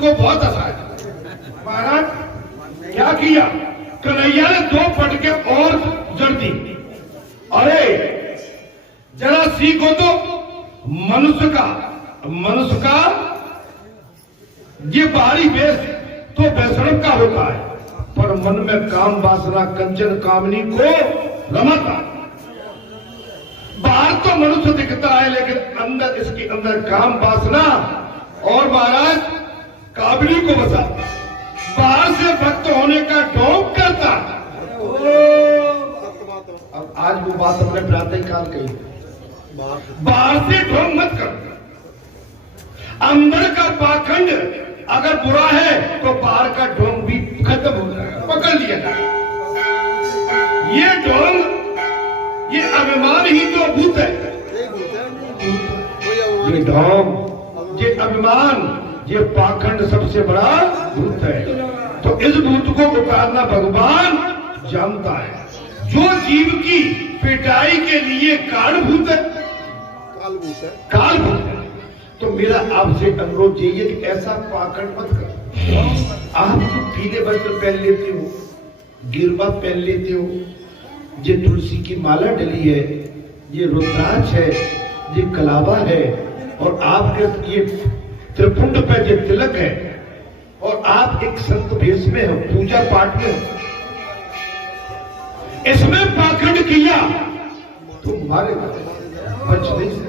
को बहुत हंसाया। महाराज क्या किया, कन्हैया ने 2 फटके और जड़ दी। अरे जरा सीखो तो, मनुष्य का ये बाहरी वेश तो वैष्णव का होता है, पर मन में काम वासना कंचन कामनी को रमाता। बाहर तो मनुष्य दिखता है, लेकिन अंदर इसके अंदर काम वासना और महाराज कामनी को बसाता। बाहर से भक्त होने का ढोंग करता। अब आज वो बात हमने प्रातः काल कही, बाहर से ढोंग मत कर, अंदर का पाखंड अगर बुरा है तो बाहर का ढोंग भी खत्म हो जाएगा, पकड़ लिया जाएगा। ये ढोंग, ये अभिमान ही तो भूत है। ये ढोंग, ये अभिमान, ये पाखंड सबसे बड़ा भूत है। तो इस भूत को उतारना भगवान जानता है। जो जीव की पिटाई के लिए कालभूत है, कालभूत है, तो मेरा आपसे अनुरोध यही है कि ऐसा पाखंड मत कर। आप जो पीले वस्त्र पहन लेते हो, गिरवा पहन लेते हो, ये तुलसी की माला डली है, ये रुद्राक्ष है, ये कलावा है, और आपके ये त्रिपुंड पे ये तिलक है, और आप एक संत भेष में हो, पूजा पाठ में हो, इसमें पाखंड किया तो मारे बच नहीं सकते।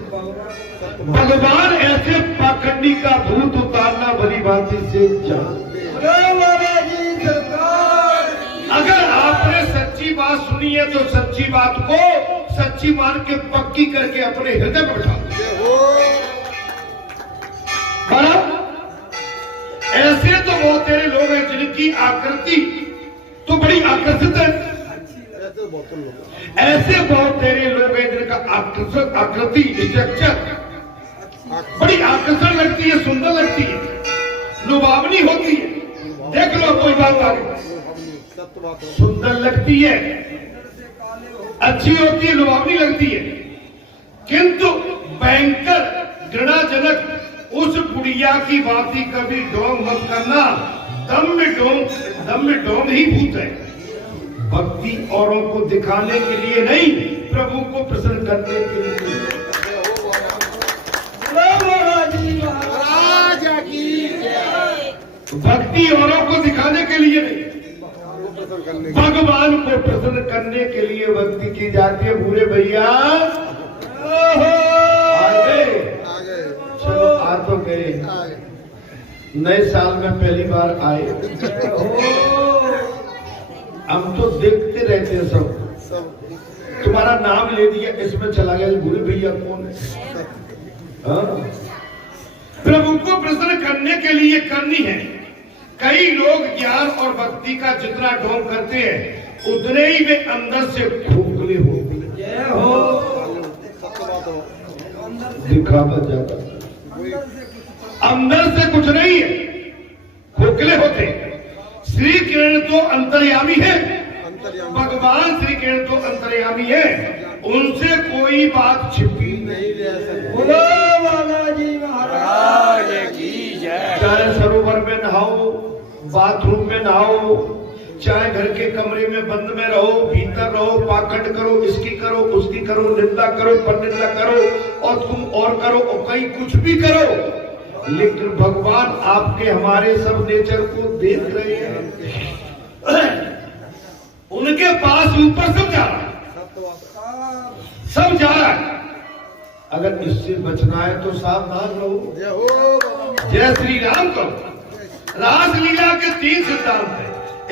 भगवान ऐसे पाखंडी का भूत उतारना भली भांति से जानते हैं। अगर आपने सच्ची बात सुनी है तो सच्ची बात को सच्ची मान के पक्की करके अपने हृदय में बैठा दो। ऐसे तो बहुत तेरे लोग हैं जिनकी आकृति तो बड़ी आकर्षित है, ऐसे बहुत तेरे लोग हैं जिनका आकृति स्ट्रक्चर बड़ी आकर्षण लगती है, सुंदर लगती है, लुभावनी होती है। देख लो कोई बात आगे सुंदर लगती है, अच्छी होती है, लुभावनी लगती है, किंतु भयंकर घृणाजनक उस बुढ़िया की बाती कभी ढोंग मत करना। दम में ढोंग ही भूत है। भक्ति औरों को दिखाने के लिए नहीं, प्रभु को प्रसन्न करने के लिए। भक्ति औरों को दिखाने के लिए नहीं, भगवान को प्रसन्न करने के लिए भक्ति की जाती है। बूढ़े भैया चलो आ तो गए, नए साल में पहली बार आए। हम तो देखते रहते हैं सब, तुम्हारा नाम ले दिया, इसमें चला गया। बूढ़े भैया कौन है? प्रभु को प्रसन्न करने के लिए करनी है। कई लोग ज्ञान और भक्ति का जितना ढोंग करते हैं उतने ही वे अंदर से खोखले होते हैं। दिखावा ज्यादा, अंदर से कुछ नहीं है, खोखले होते। श्री किरण तो अंतर्यामी है, भगवान श्री किरण तो अंतर्यामी है, उनसे कोई बात छिपी नहीं रह सकती। बोलो बालाजी महाराज की जय। चाहे सरोवर में नहाओ, बाथरूम में नहाओ, चाहे घर के कमरे में बंद में रहो, भीतर रहो, पाखंड करो, इसकी करो, उसकी करो, निंदा करो, परनिंदा करो, और तुम और करो, और कहीं कुछ भी करो, लेकिन भगवान आपके हमारे सब नेचर को देख रहे हैं। उनके पास ऊपर सब जा रहा है, सब जा रहा है। अगर इससे बचना है तो सावधान रहो। जय श्री राम करो। रासलीला के 3 सिद्धांत है,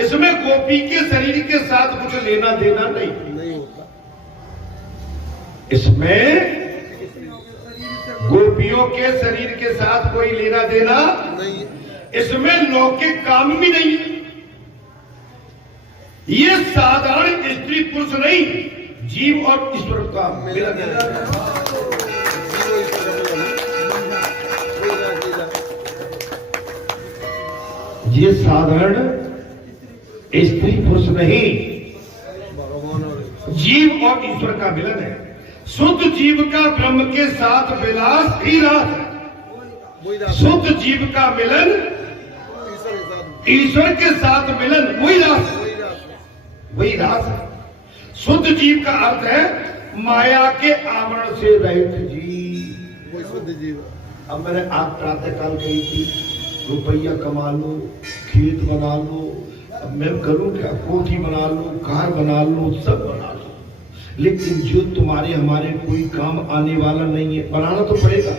इसमें गोपी के शरीर के साथ कुछ लेना देना नहीं होता। इसमें गोपियों के शरीर के साथ कोई लेना देना नहीं, इसमें लौकिक काम भी नहीं। ये साधारण स्त्री पुरुष नहीं, जीव और ईश्वर का मिलन है। ये साधारण स्त्री पुरुष नहीं, जीव और ईश्वर का मिलन है। शुद्ध जीव का ब्रह्म के साथ विलास ही रास है। शुद्ध जीव का मिलन ईश्वर के साथ मिलन वही रास, वही रास है। शुद्ध जीव का अर्थ है माया के आवरण से रहित जीव, वही शुद्ध जीव। अब मैंने आज प्रातःकाल कही थी रुपया कमा लो, खेत बना लो, अब मैं करूं क्या, कोठी बना लो, कार बना लो, सब बना लो, लेकिन जो तुम्हारे हमारे कोई काम आने वाला नहीं है, बनाना तो पड़ेगा।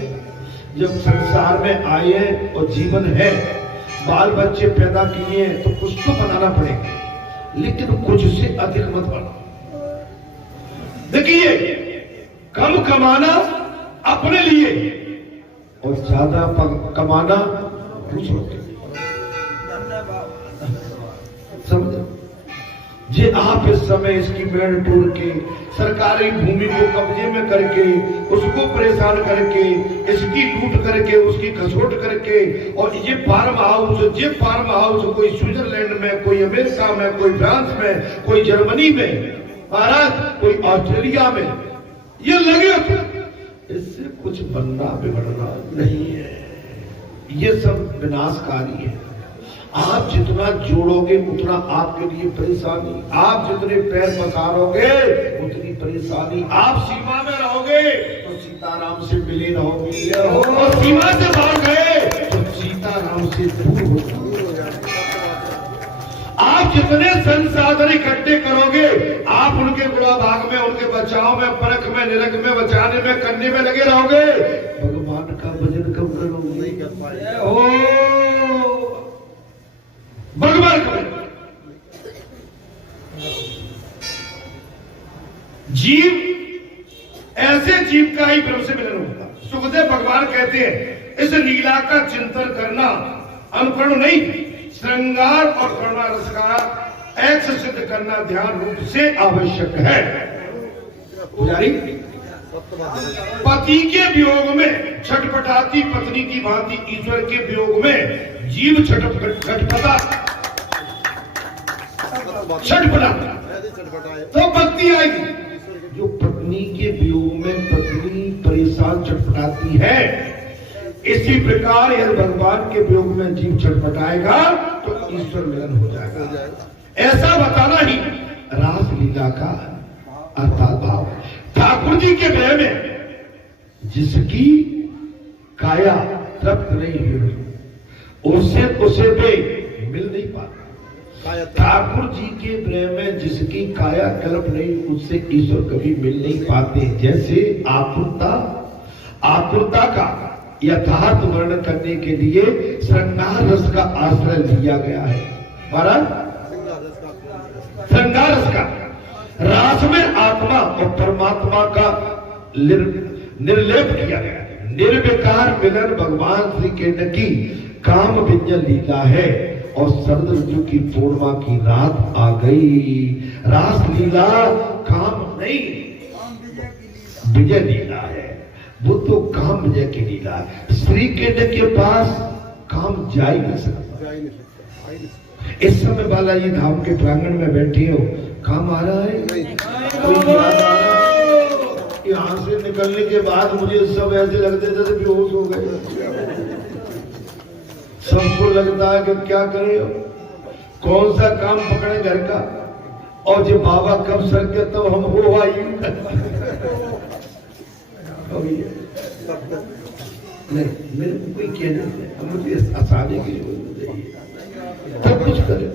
जब संसार में आए हैं और जीवन है, बाल बच्चे पैदा किए हैं, तो कुछ तो बनाना पड़ेगा, लेकिन कुछ से अधिक मत बनाओ। देखिए, कम कमाना अपने लिए और ज्यादा कमाना दूसरों के लिए। समझो, जे आप इस समय इसकी मेड़ तोड़ के सरकारी भूमि को कब्जे में करके उसको परेशान करके इसकी लूट करके उसकी खसोट करके, और ये फार्म हाउस कोई स्विट्जरलैंड में, कोई अमेरिका में, कोई फ्रांस में, कोई जर्मनी में, महाराज कोई ऑस्ट्रेलिया में, ये लगे इससे कुछ बनना बिगड़ना नहीं है। ये सब विनाशकारी है। आप जितना जोड़ोगे उतना आपके लिए परेशानी, आप जितने पैर पसारोगे उतनी परेशानी। आप सीमा में रहोगे तो सीताराम से मिले रहोगे, और सीमा से बाहर गए तो सीताराम से दूर हो जाएंगे। आप जितने संसाधन इकट्ठे करोगे, आप उनके गुणा भाग में, उनके बचाव में, परख में, निरख में, बचाने में, करने में लगे रहोगे, भगवान का भजन कब करोगे? नहीं कर पाए। भगवान का जीव, ऐसे जीव का ही ब्रह्म से मिलन होता। सुखदेव भगवान कहते हैं इस लीला का चिंतन करना अनुकरण नहीं, श्रृंगार और करुणा रस का ऐक्स सिद्ध करना ध्यान रूप से आवश्यक है। पुजारी, पति के वियोग में छटपटाती पत्नी की भांति ईश्वर के वियोग में जीव छटपटा तो भक्ति आएगी। जो पत्नी के वियोग में पत्नी परेशान छटपटाती है, इसी प्रकार यदि भगवान के वियोग में जीव छटपटाएगा तो ईश्वर मिलन हो जाएगा। ऐसा बताना ही रास लीला का अर्थात भाव। ठाकुर जी के विरह में जिसकी काया तृप्त नहीं हुई उसे वे मिल नहीं पाता। ठाकुर जी के विरह में जिसकी काया कल्प नहीं, उससे ईश्वर कभी मिल नहीं पाते। जैसे आकुलता का यथार्थ वर्णन करने के लिए श्रृंगार रस का आश्रय लिया गया है। महाराज, श्रृंगार रस का रास में आत्मा और परमात्मा का निर्लेप किया गया है। निर्विकार मिलन भगवान श्री कृष्ण की काम व्यंजन लीला है। और शरद ऋतु की पूर्णिमा की रात आ गई। रास लीला काम नहीं, विजय लीला है। वो तो काम विजय की लीला है। श्री कृष्ण के पास काम जा ही नहीं सकता। इस समय वाला ये धाम के प्रांगण में बैठे हो, काम आ रहा है? कोई यहाँ से निकलने के बाद मुझे सब ऐसे लगते जैसे बेहोश हो गए। सबको लगता है कि क्या करें, कौन सा काम पकड़े घर का, और जब बाबा कब सर के तो हम हो आई नहीं, मेरे को कोई कहना नहीं, मुझे आसानी की सब कुछ करे।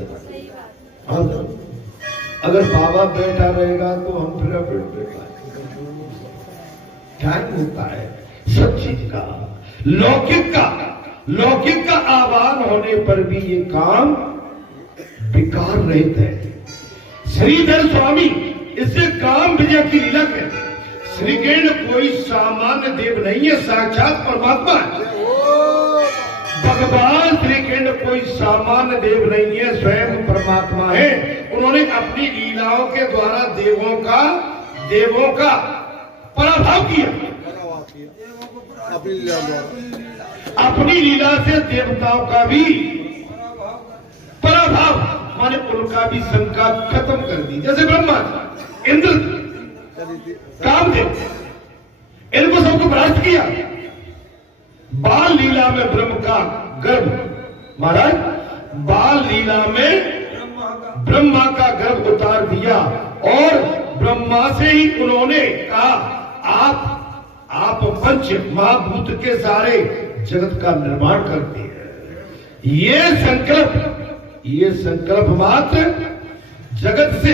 अगर बाबा बैठा रहेगा तो हम फिर बैठा। टाइम होता है सब चीज का। लौकिक का आह्वान होने पर भी ये काम बेकार रहता है। श्रीधर स्वामी इसे काम विजय की लीला कहते हैं। श्री कृष्ण कोई सामान्य देव नहीं है, साक्षात परमात्मा है। भगवान श्री कृष्ण कोई सामान्य देव नहीं है, स्वयं परमात्मा है। उन्होंने अपनी लीलाओं के द्वारा देवों का पराभव किया। अपनी लीला से देवताओं का भी पराभव, माने उनका भी शंका खत्म कर दी। जैसे ब्रह्मा, इंद्र, कामदेव, इनको सबको भ्रष्ट किया। बाल लीला में ब्रह्म का गर्भ, महाराज बाल लीला में ब्रह्मा का गर्भ उतार दिया और ब्रह्मा से ही उन्होंने कहा आप पंच महाभूत के सारे जगत का निर्माण करते हैं। ये संकल्प मात्र जगत से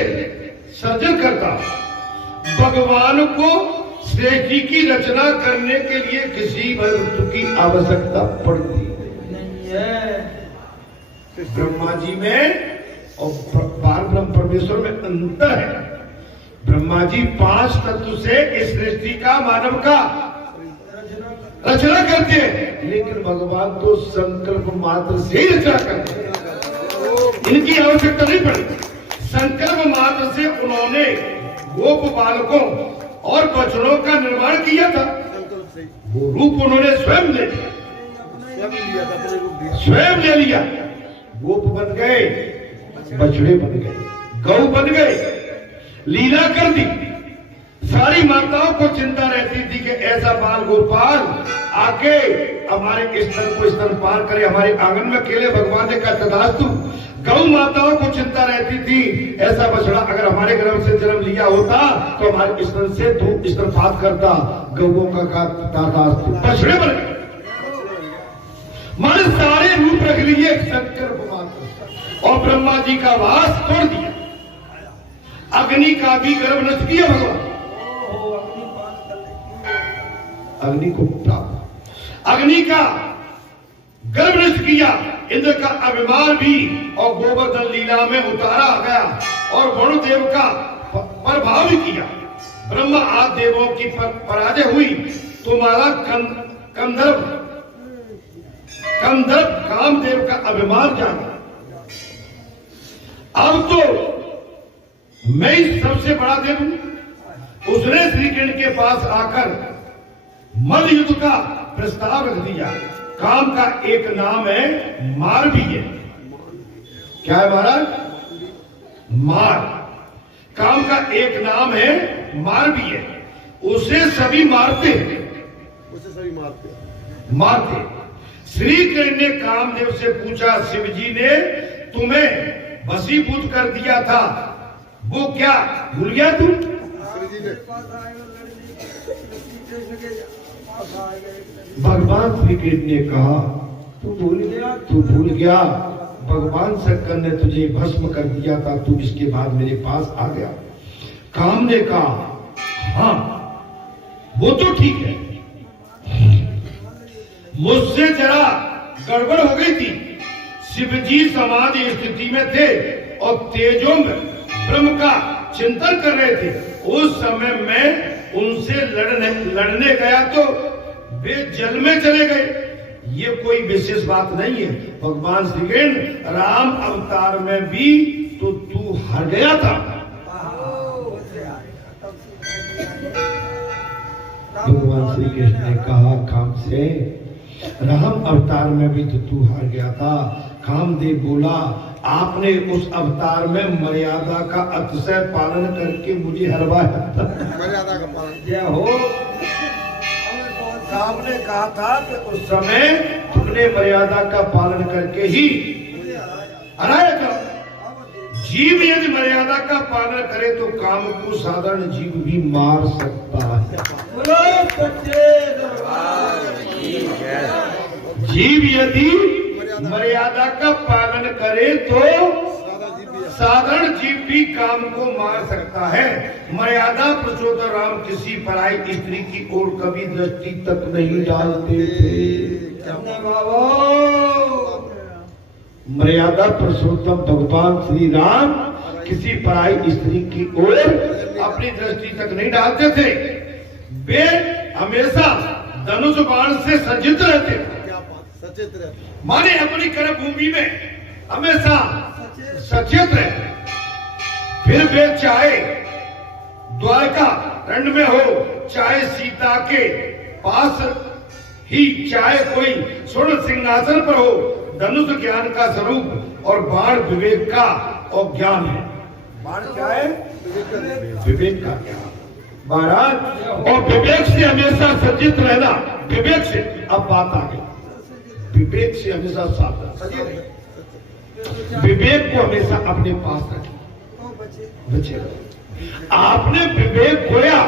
सर्जन करता। भगवान को सृष्टि की रचना करने के लिए किसी वस्तु की आवश्यकता पड़ती नहीं है। ब्रह्मा जी में और पार ब्रह्म परमेश्वर में अंतर है। ब्रह्मा जी 5 तत्व से इस सृष्टि का मानव का रचना करते हैं, लेकिन भगवान तो संकल्प मात्र से ही रचना करते हैं। इनकी आवश्यकता नहीं पड़ी। संकल्प मात्र से उन्होंने गोप बालकों और बछड़ों का निर्माण किया था। वो रूप उन्होंने स्वयं ले लिया। गोप बन गए, बछड़े बन गए, गौ बन गए, लीला कर दी। सारी माताओं को चिंता रहती थी कि ऐसा बाल गोपाल आके हमारे स्तर को स्तनपान करे, हमारे आंगन में खेले। भगवान ने कहा तथास्तु। गौ माताओं को चिंता रहती थी ऐसा बछड़ा अगर हमारे गर्भ से जन्म लिया होता तो हमारे स्तन से दूध स्तनपान करता। गौओं का तथास्तु, बछड़े बन गए। माने सारे रूप रख लिए संकल्प मात्र, और ब्रह्मा जी का वास तोड़ दिया। अग्नि का भी गर्भ नष्ट किया भगवान। अग्नि को प्राप्त, अग्नि का गर्भ नष्ट किया। इंद्र का अभिमान भी और गोवर्धन लीला में उतारा गया और वरुणदेव का प्रभाव भी किया। ब्रह्मा आदि देवों की पराजय हुई। तुम्हारा कंधर्व कामदेव का अभिमान जागा। अब तो मैं ही सबसे बड़ा देव हूं। उसने श्री कृष्ण के पास आकर मल्ल युद्ध का प्रस्ताव रख दिया। काम का एक नाम है मार भी है। क्या है महाराज? मार। काम का एक नाम है मार भी है। उसे सभी मारते मारते। श्री कृष्ण ने कामदेव से पूछा, शिव जी ने तुम्हें वशीभूत कर दिया था, वो क्या भूल गया तू? भगवान श्री कृष्ण ने कहा तू भूल गया। भगवान शंकर ने तुझे भस्म कर दिया था, तू इसके बाद मेरे पास आ गया। काम ने कहा हाँ वो तो ठीक है, मुझसे जरा गड़बड़ हो गई थी। शिवजी समाधि स्थिति में थे और तेजों में ब्रह्म का चिंतन कर रहे थे। उस समय मैं उनसे लड़ने गया तो वे जल में चले गए। ये कोई विशेष बात नहीं है। भगवान श्री कृष्ण राम अवतार में भी तो तू हार गया था। भगवान श्री कृष्ण ने कहा काम से, राम अवतार में भी तो तू हार गया था। कामदेव बोला आपने उस अवतार में मर्यादा का अतिशय पालन करके मुझे हरवाया था। मर्यादा का पालन क्या हो? आपने कहा था कि उस समय तुमने मर्यादा का पालन करके ही हराया था। जीव यदि मर्यादा का पालन करे तो काम को साधारण जीव भी मार सकता है। जीव यदि मर्यादा का पालन करे तो साधारण जीव भी काम को मार सकता है। मर्यादा पुरुषोत्तम राम किसी पराई स्त्री की ओर कभी दृष्टि तक नहीं डालते थे। मर्यादा पुरुषोत्तम भगवान श्री राम किसी पराई स्त्री की ओर अपनी दृष्टि तक नहीं डालते थे। वे हमेशा धनुष बाण से सज्जित रहते थे। माने अपनी कर्म भूमि में हमेशा सचेत रहे। फिर वे चाहे द्वारका रण में हो, चाहे सीता के पास ही, चाहे कोई स्वर्ण सिंहासन पर हो, धनुष ज्ञान का स्वरूप और बाण विवेक का और ज्ञान है। बाण क्या है? विवेक का ज्ञान महाराज। और विवेक से हमेशा सचेत रहना। विवेक से अब बात आ गई, विवेक से हमेशा सावधान विवेक को हमेशा अपने पास रखिए, बचेगा। आपने विवेक खोया,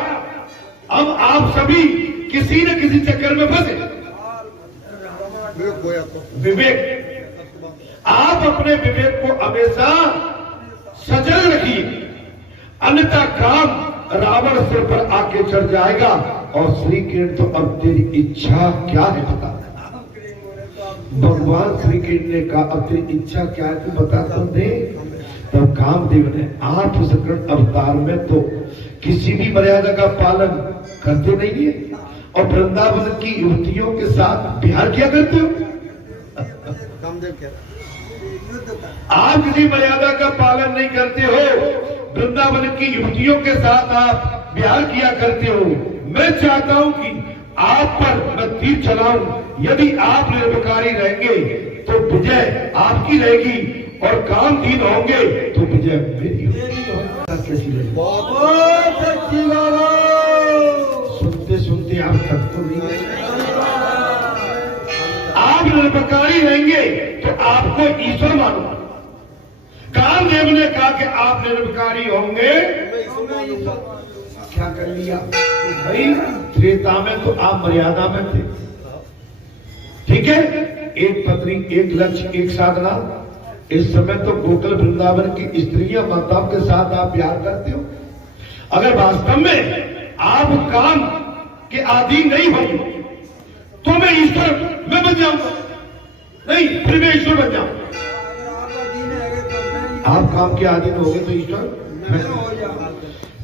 अब आप सभी किसी न किसी चक्कर में फंसे। विवेक, आप अपने विवेक को हमेशा सजग रखिए, अन्यथा काम रावण सिर पर आके चढ़ जाएगा। और श्री कृष्ण तो अब तेरी इच्छा क्या है बता। भगवान श्री कृष्ण ने कहा अब तेरी इच्छा क्या है तू बता तो दे। तब कामदेव ने 8 सकल अवतार में तो किसी भी मर्यादा का पालन करते नहीं है, और वृंदावन की युवतियों के साथ विहार किया करते हो। कामदेव कह रहा आप किसी मर्यादा का पालन नहीं करते हो, वृंदावन की युवतियों के साथ आप विहार किया करते हो। मैं चाहता हूं कि आप पर मैं तीर चलाऊं। यदि आप निर्विकारी रहेंगे तो विजय आपकी रहेगी, और कामधीन होंगे तो विजय मेरी होगी। कैसी लगी? बहुत अच्छी बात। सुनते सुनते आप तक तो नहीं, आप निर्विकारी रहेंगे तो आपको ईश्वर मानो। कामदेव ने कहा कि आप निर्विकारी होंगे, क्या कर लिया भाई? त्रेता में तो आप मर्यादा में थे, ठीक है, एक पत्नी एक लक्ष्य एक साधना। इस समय तो गोकुल वृंदावन की स्त्रियां माताओं के साथ आप प्यार करते हो। अगर वास्तव में आप काम के आदि नहीं होंगे तो मैं ईश्वर मैं बन जाऊंगा, नहीं फिर मैं ईश्वर बन जाऊंगा। आप काम के आदि में हो गए तो ईश्वर।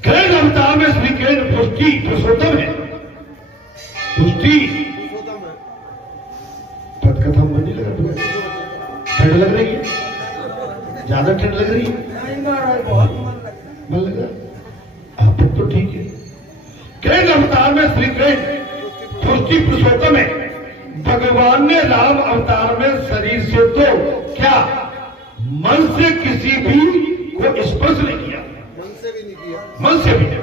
कृष्ण अवतार में श्री कृष्ण पुष्टि पुरुषोत्तम है। पुष्टि पटकथा मन नहीं लगा तुम्हें? ठंड लग रही है? ज्यादा ठंड लग रही है? बहुत मन लग रहा? आप तो ठीक है। कृष्ण अवतार में श्री कृष्ण पुष्टि पुरुषोत्तम है। भगवान ने राम अवतार में शरीर से तो क्या मन से किसी भी को स्पर्श नहीं किया, मन से भी नहीं किया, मन से भी नहीं।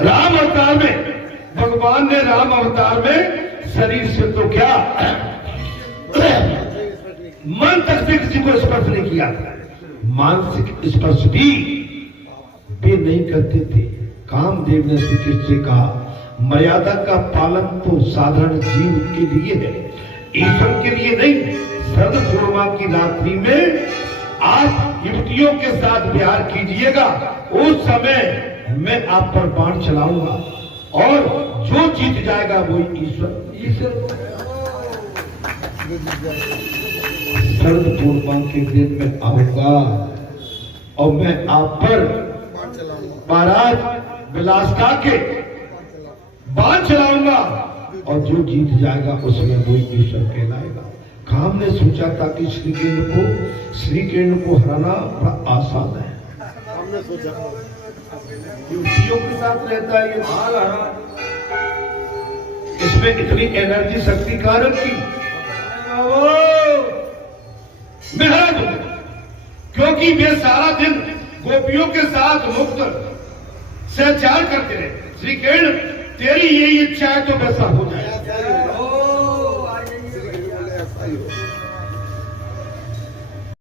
राम अवतार में भगवान ने राम अवतार में शरीर से तो क्या मन तक से किसी को स्पर्श नहीं किया, मानसिक स्पर्श भी वे नहीं करते थे। कामदेव ने श्री कृष्ण से कहा मर्यादा का पालन तो साधारण जीव के लिए है, ईश्वर के लिए नहीं। शरद पूर्णिमा की रात्रि में आप युवतियों के साथ विहार कीजिएगा, उस समय मैं आप पर बाण चलाऊंगा, और जो जीत जाएगा वही ईश्वर। शरद पूर्णिमा के दिन में आऊंगा और मैं आप पर महाराज विलासिता के बाण चलाऊंगा, और जो जीत जाएगा उसमें वही ईश्वर कहलाएगा। काम ने सोचा था कि श्री कृष्ण को हराना बड़ा आसान है। हमने सोचा युवतियों के साथ रहता है ये भाग हरा, इसमें इतनी एनर्जी शक्ति कारण की मैं हरा दूंगा, क्योंकि वे सारा दिन गोपियों के साथ मुक्त सहचार करते रहे। श्री कृष्ण तेरी यही इच्छा है तो वैसा हो जाए।